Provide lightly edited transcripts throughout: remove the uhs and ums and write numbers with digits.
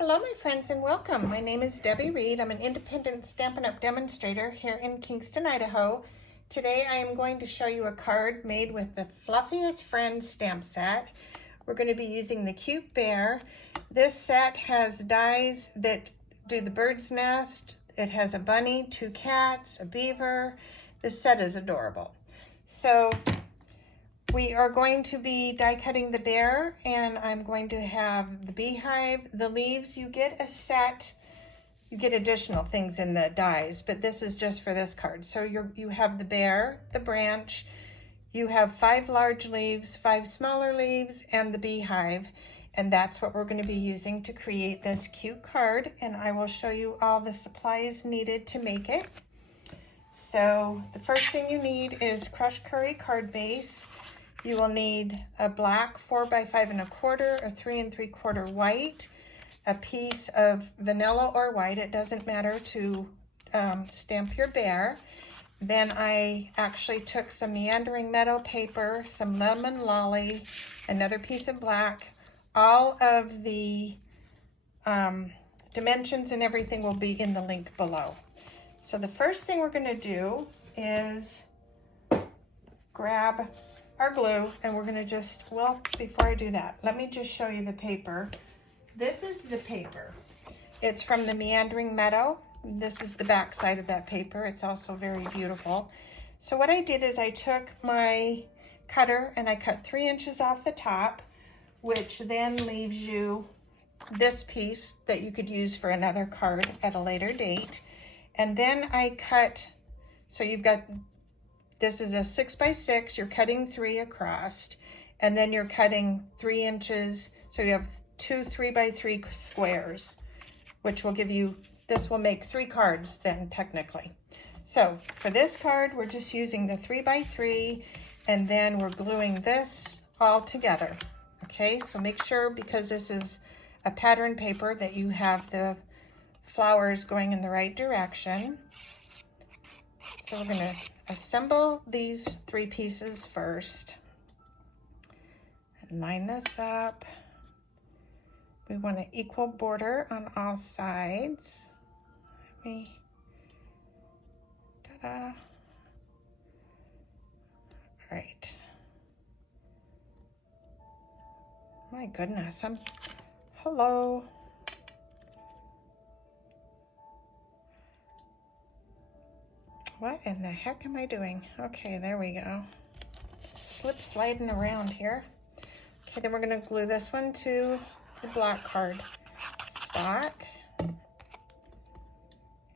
Hello my friends and welcome. My name is Debbie Reed. I'm an independent Stampin' Up! Demonstrator here in Kingston, Idaho. Today I am going to show you a card made with the Fluffiest Friends stamp set. We're going to be using the cute bear. This set has dies that do the bird's nest. It has a bunny, 2 cats, a beaver. This set is adorable. So we are going to be die cutting the bear, and I'm going to have the beehive, the leaves. You get a set, you get additional things in the dies, but this is just for this card. So you have the bear, the branch, you have 5 large leaves, 5 smaller leaves, and the beehive. And that's what we're going to be using to create this cute card. And I will show you all the supplies needed to make it. So the first thing you need is crushed curry card base. You will need a black 4x5 1/4 or 3 3/4 white, a piece of vanilla or white, it doesn't matter, to stamp your bear. Then I actually took some meandering meadow paper, some lemon lolly, another piece of black. All of the dimensions and everything will be in the link below. So the first thing we're going to do is grab our glue, and we're going to just, well, before I do that, let me just show you the paper. This is the paper. It's from the Meandering Meadow. This is the back side of that paper. It's also very beautiful. So what I did is I took my cutter and I cut 3 inches off the top, which then leaves you this piece that you could use for another card at a later date. And then I cut, so you've got, this is a 6x6, you're cutting 3 across, and then you're cutting 3 inches, so you have 2 3x3 squares, which will give you, this will make 3 cards then technically. So for this card, we're just using the 3x3, and then we're gluing this all together. Okay, so make sure, because this is a pattern paper, that you have the flowers going in the right direction. So we're gonna assemble these 3 pieces first. And line this up. We want an equal border on all sides. Let me, ta-da. All right. My goodness, hello. What in the heck am I doing? Okay, there we go. Slip sliding around here. Okay, then we're gonna glue this one to the black card stock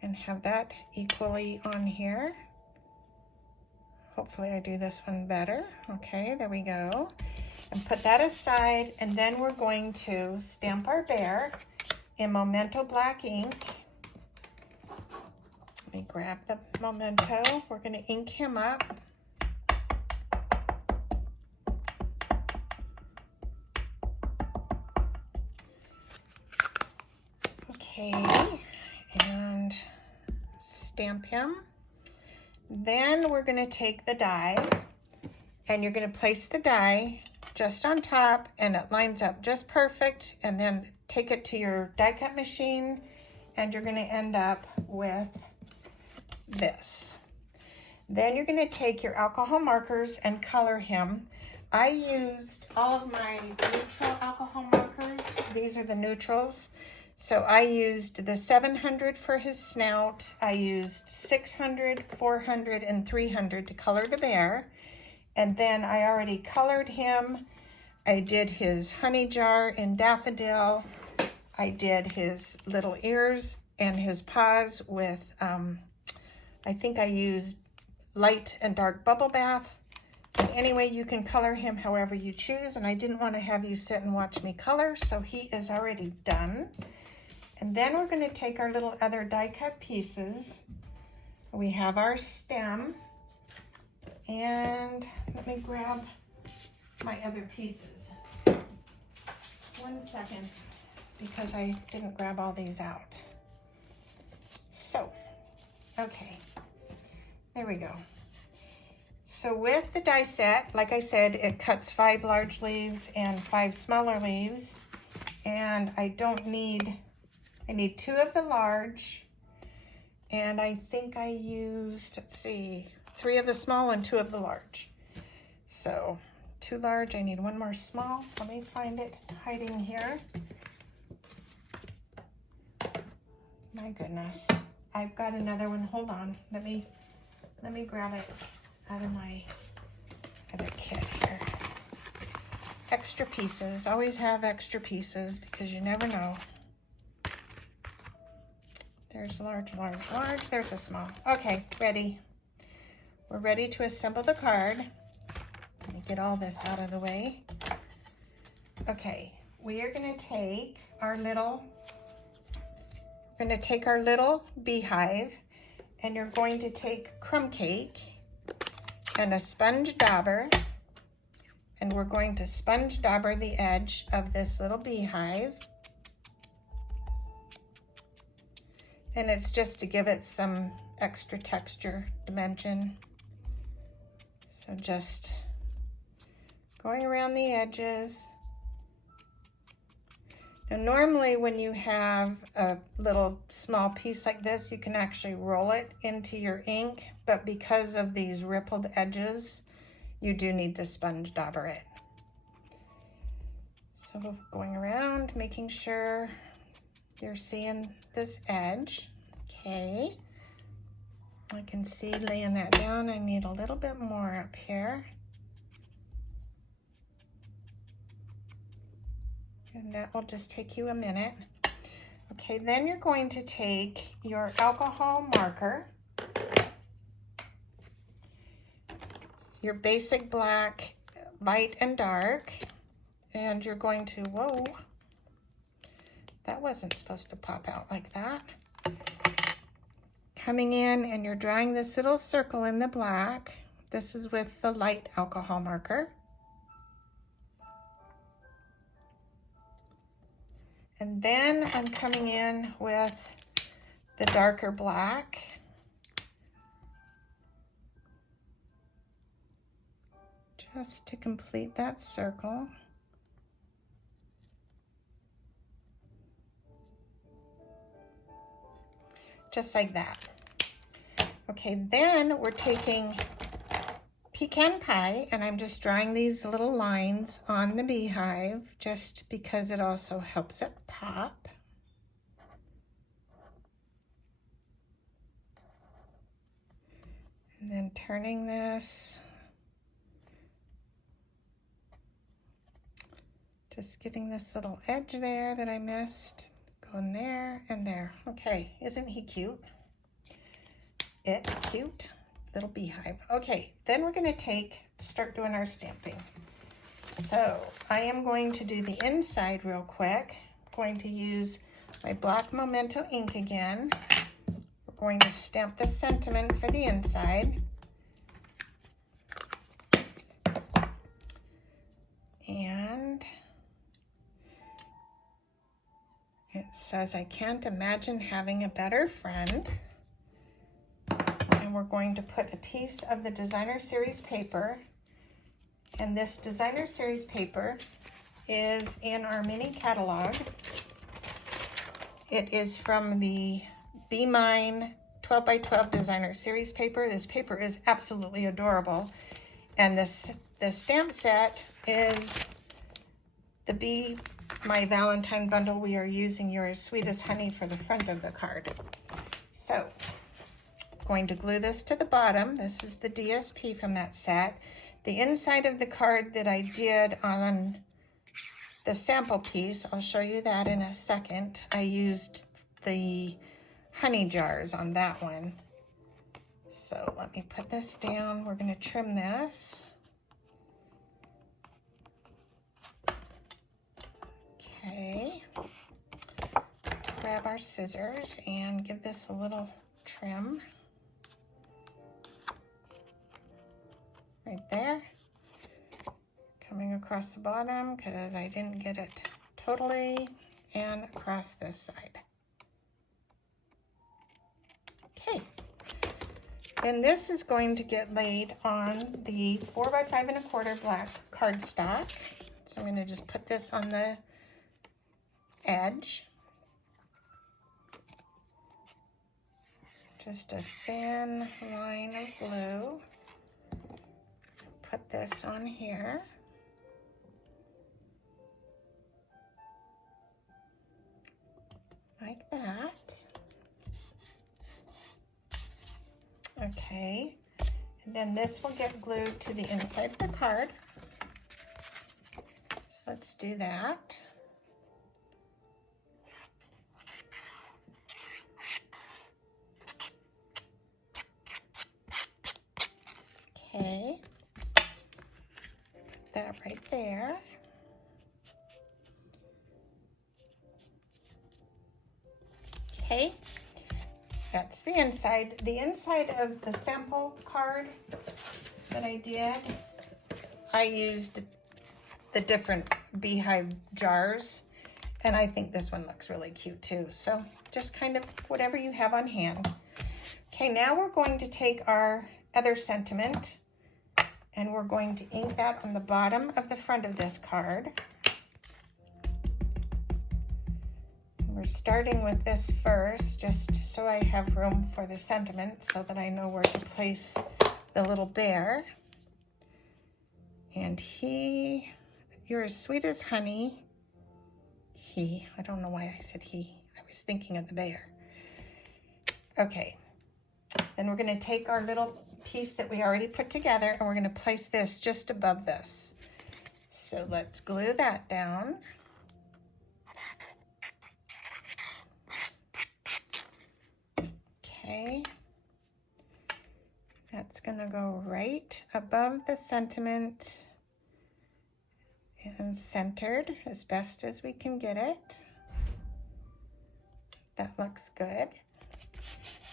and have that equally on here. Hopefully I do this one better. Okay, there we go. And put that aside, and then we're going to stamp our bear in Memento black ink. Let me grab the Memento. We're going to ink him up. Okay, and stamp him. Then we're going to take the die, and you're going to place the die just on top, and it lines up just perfect, and then take it to your die cut machine, and you're going to end up with this. Then you're going to take your alcohol markers and color him. I used all of my neutral alcohol markers. These are the neutrals. So I used the 700 for his snout. I used 600, 400, and 300 to color the bear. And then I already colored him. I did his honey jar in Daffodil. I did his little ears and his paws with, I think I used light and dark bubble bath. And anyway, you can color him however you choose. And I didn't want to have you sit and watch me color, so he is already done. And then we're going to take our little other die cut pieces. We have our stem. And let me grab my other pieces. 1 second, because I didn't grab all these out. So, okay, there we go. So with the die set, like I said, it cuts 5 large leaves and 5 smaller leaves. And I don't need I need 2 of the large, and I think I used, let's see, 3 of the small and 2 of the large. So 2 large, I need 1 more small. Let me find it hiding here. My goodness, I've got another one. Hold on, let me grab it out of my other kit here. Extra pieces, always have extra pieces because you never know. There's large, large, large, there's a small. Okay, ready. We're ready to assemble the card. Let me get all this out of the way. Okay, we are gonna take our little beehive, and you're going to take crumb cake and a sponge dauber, and we're going to sponge dauber the edge of this little beehive. And it's just to give it some extra texture, dimension. So just going around the edges. Now normally when you have a little small piece like this, you can actually roll it into your ink, but because of these rippled edges, you do need to sponge dauber it. So going around, making sure you're seeing this edge. Okay, I can see laying that down. I need a little bit more up here. And that will just take you a minute. Okay, then you're going to take your alcohol marker, your basic black, light and dark, and you're going to, whoa, that wasn't supposed to pop out like that. Coming in and you're drawing this little circle in the black. This is with the light alcohol marker. And then I'm coming in with the darker black. Just to complete that circle. Just like that. Okay, then we're taking pecan pie, and I'm just drawing these little lines on the beehive just because it also helps it pop. And then turning this, just getting this little edge there that I missed, going there and there. Okay, isn't he cute? It's cute. Little beehive. Okay, then we're going to start doing our stamping. So I am going to do the inside real quick. I'm going to use my black Memento ink again. We're going to stamp the sentiment for the inside. And it says, I can't imagine having a better friend. We're going to put a piece of the designer series paper, and this designer series paper is in our mini catalog. It is from the Be Mine 12 by 12 designer series paper. This paper is absolutely adorable, and the stamp set is the Be My Valentine bundle. We are using You're as Sweet as Honey for the front of the card. So going to glue this to the bottom. This is the DSP from that set. The inside of the card that I did on the sample piece, I'll show you that in a second. I used the honey jars on that one. So let me put this down. We're going to trim this. Okay. Grab our scissors and give this a little trim. Right there, coming across the bottom because I didn't get it totally, and across this side. Okay, then this is going to get laid on the 4 by 5 1/4 black cardstock. So I'm going to just put this on the edge. just a thin line of glue. Put this on here. Like that. Okay, and then this will get glued to the inside of the card. So let's do that. Okay, put that right there. Okay, that's the inside. The inside of the sample card that I did, I used the different beehive jars, and I think this one looks really cute too. So just kind of whatever you have on hand. Okay, now we're going to take our other sentiment and we're going to ink that on the bottom of the front of this card. We're starting with this first, just so I have room for the sentiment so that I know where to place the little bear. And you're as sweet as honey. I don't know why I said he. I was thinking of the bear. Okay, then we're gonna take our little piece that we already put together and we're gonna place this just above this. So let's glue that down. Okay, that's gonna go right above the sentiment and centered as best as we can get it. That looks good.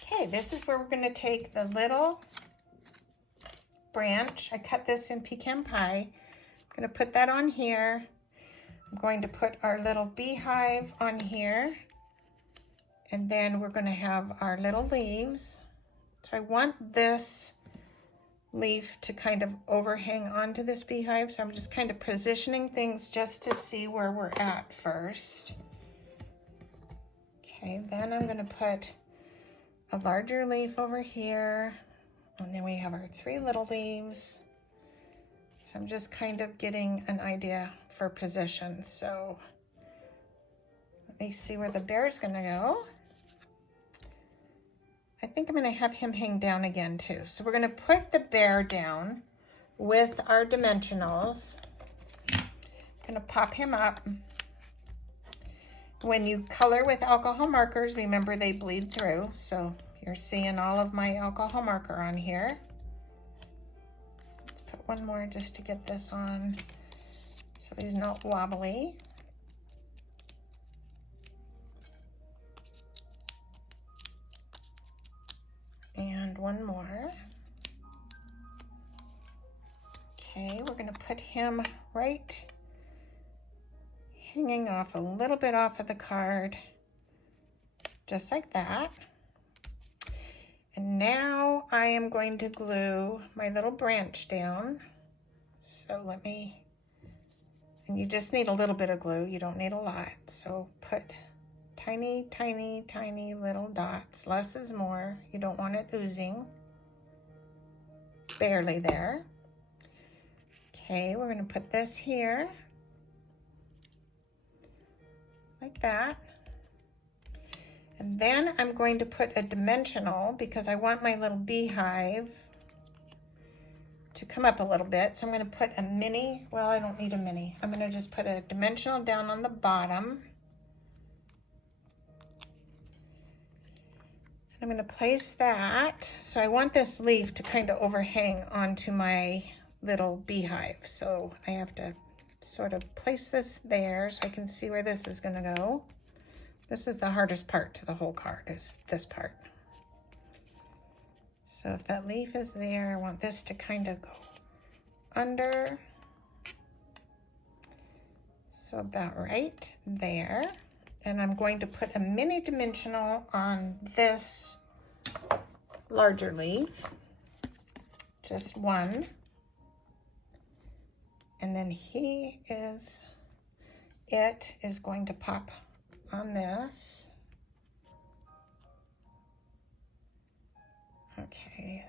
Okay, this is where we're gonna take the little branch. I cut this in pecan pie. I'm gonna put that on here. I'm going to put our little beehive on here. And then we're gonna have our little leaves. So I want this leaf to kind of overhang onto this beehive. So I'm just kind of positioning things just to see where we're at first. Okay, then I'm gonna put a larger leaf over here. And then we have our 3 little leaves. So I'm just kind of getting an idea for position. So let me see where the bear's gonna go. I think I'm gonna have him hang down again too. So we're gonna put the bear down with our dimensionals. Gonna pop him up. When you color with alcohol markers, remember they bleed through. So you're seeing all of my alcohol marker on here. Let's put one more just to get this on so he's not wobbly. And one more. Okay, we're gonna put him right hanging off a little bit off of the card, just like that. And now I am going to glue my little branch down. So and you just need a little bit of glue, you don't need a lot. So put tiny, tiny, tiny little dots. Less is more. You don't want it oozing. Barely there. Okay, we're gonna put this here. Like that. And then I'm going to put a dimensional because I want my little beehive to come up a little bit. So I'm going to put a mini, well, I don't need a mini. I'm going to just put a dimensional down on the bottom. I'm going to place that. So I want this leaf to kind of overhang onto my little beehive. So I have to sort of place this there so I can see where this is going to go. This is the hardest part to the whole card, is this part. So if that leaf is there, I want this to kind of go under. So about right there. And I'm going to put a mini dimensional on this larger leaf, just one. And then it is going to pop on this. Okay.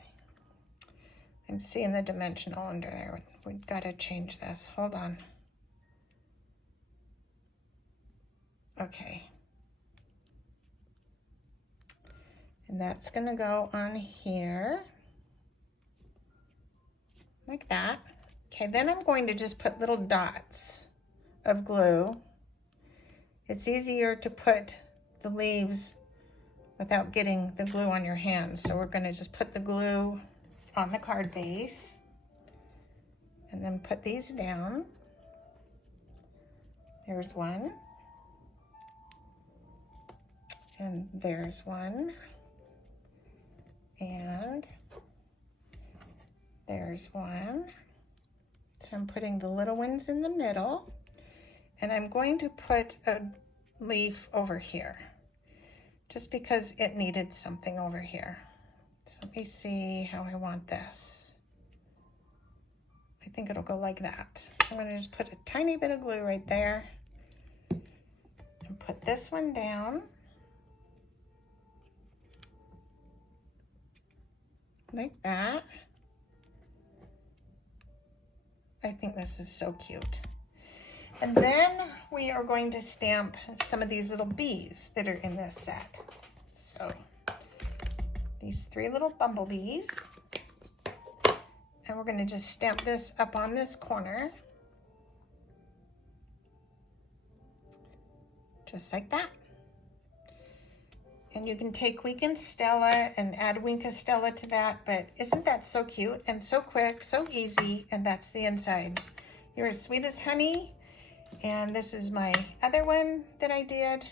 I'm seeing the dimensional under there. We've got to change this. Hold on. Okay. And that's going to go on here. Like that. Okay, then I'm going to just put little dots of glue. It's easier to put the leaves without getting the glue on your hands. So we're going to just put the glue on the card base and then put these down. There's one. And there's one. And there's one. So I'm putting the little ones in the middle. And I'm going to put a leaf over here, just because it needed something over here. So let me see how I want this. I think it'll go like that. So I'm gonna just put a tiny bit of glue right there and put this one down. Like that. I think this is so cute. And then we are going to stamp some of these little bees that are in this set. So these 3 little bumblebees. And we're going to just stamp this up on this corner. Just like that. And you can take Week in Stella and add Wink of Stella to that, but isn't that so cute and so quick, so easy, and that's the inside. You're as sweet as honey, and this is my other one that I did.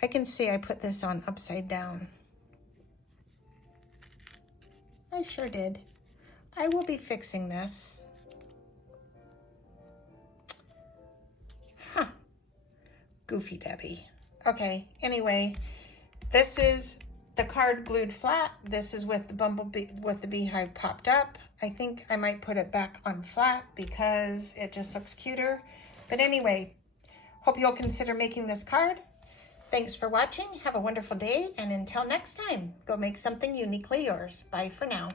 I can see I put this on upside down. I sure did. I will be fixing this. Huh. Goofy Debbie. Okay, anyway. This is the card glued flat. This is with the bumblebee, with the beehive popped up. I think I might put it back on flat because it just looks cuter. But anyway, hope you'll consider making this card. Thanks for watching. Have a wonderful day. And until next time, go make something uniquely yours. Bye for now.